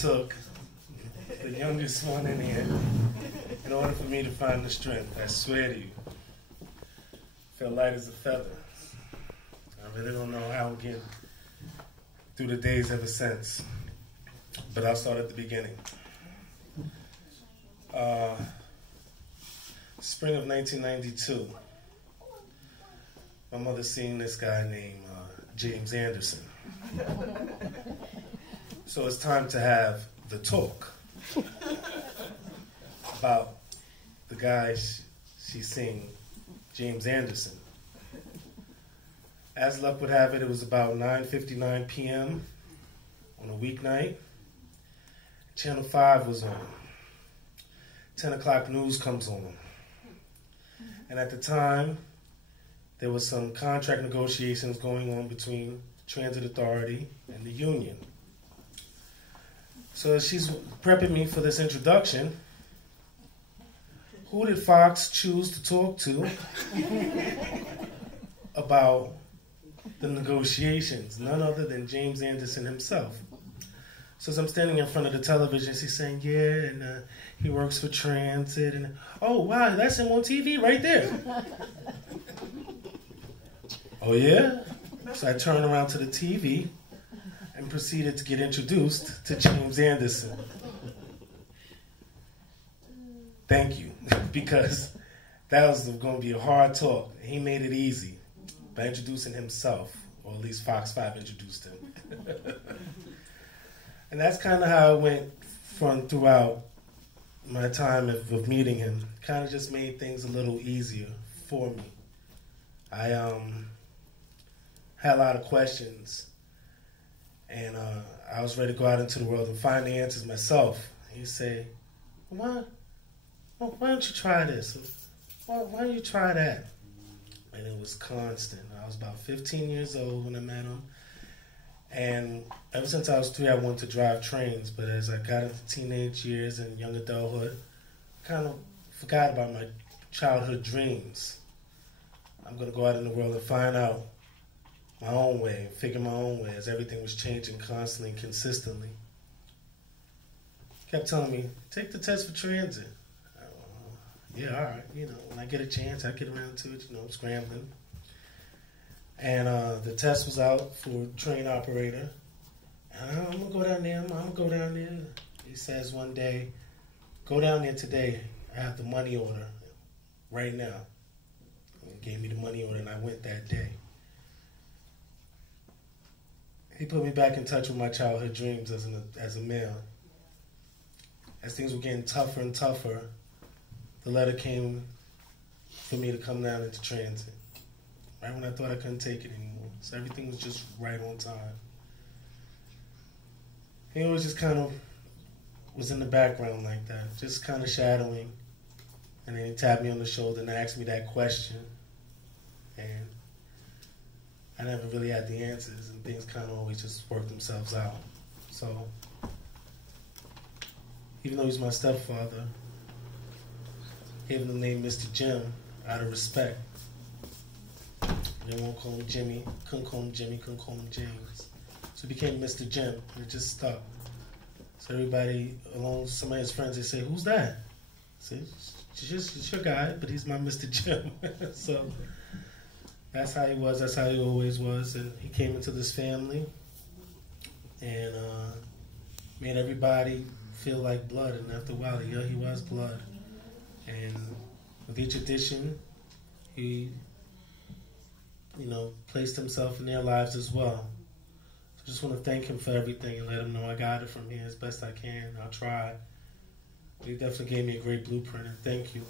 took the youngest one in here in order for me to find the strength. I swear to you. Felt light as a feather. I really don't know how I'm getting through the days ever since. But I'll start at the beginning. Spring of 1992. My mother seen this guy named James Anderson. So it's time to have the talk about the guy she's seen, James Anderson. As luck would have it, it was about 9:59 p.m. on a weeknight. Channel 5 was on. 10 o'clock news comes on. And at the time, there was some contract negotiations going on between the Transit Authority and the union. So as she's prepping me for this introduction, who did Fox choose to talk to about the negotiations? None other than James Anderson himself. So as I'm standing in front of the television, she's saying, yeah, and he works for Transit, and oh, wow, that's him on TV right there. Oh, yeah? So I turned around to the TV and proceeded to get introduced to James Anderson. Thank you, because that was going to be a hard talk. He made it easy by introducing himself, or at least Fox 5 introduced him. And that's kind of how it went from throughout my time of meeting him. Kind of just made things a little easier for me. I had a lot of questions, and I was ready to go out into the world and find the answers myself. He'd say, why don't you try this? Why don't you try that? And it was constant. I was about 15 years old when I met him. And ever since I was 3, I wanted to drive trains. But as I got into teenage years and young adulthood, I kind of forgot about my childhood dreams. I'm going to go out in the world and find out my own way, figure my own way, as everything was changing constantly and consistently. Kept telling me, take the test for transit. Yeah, all right. When I get a chance, I get around to it, scrambling. And the test was out for train operator. And I'm going to go down there. I'm going to go down there. He says one day, go down there today. I have the money order right now. And he gave me the money order, and I went that day. He put me back in touch with my childhood dreams as a male. As things were getting tougher and tougher, the letter came for me to come down into transit. Right when I thought I couldn't take it anymore. So everything was just right on time. He always just kind of was in the background like that, just kind of shadowing. And then he tapped me on the shoulder and asked me that question. And I never really had the answers, and things kind of always just worked themselves out. So even though he's my stepfather, gave him the name Mr. Jim out of respect. They won't call him Jimmy, couldn't call him Jimmy, couldn't call him James. So he became Mr. Jim, and it just stuck. So everybody, along some of his friends, they say, who's that? I say, it's your guy, but he's my Mr. Jim. So that's how he was, that's how he always was. And he came into this family and made everybody feel like blood. And after a while, yeah, he was blood. And with each addition, he placed himself in their lives as well. So I just want to thank him for everything and let him know I got it from here as best I can. I'll try. But he definitely gave me a great blueprint, and thank you.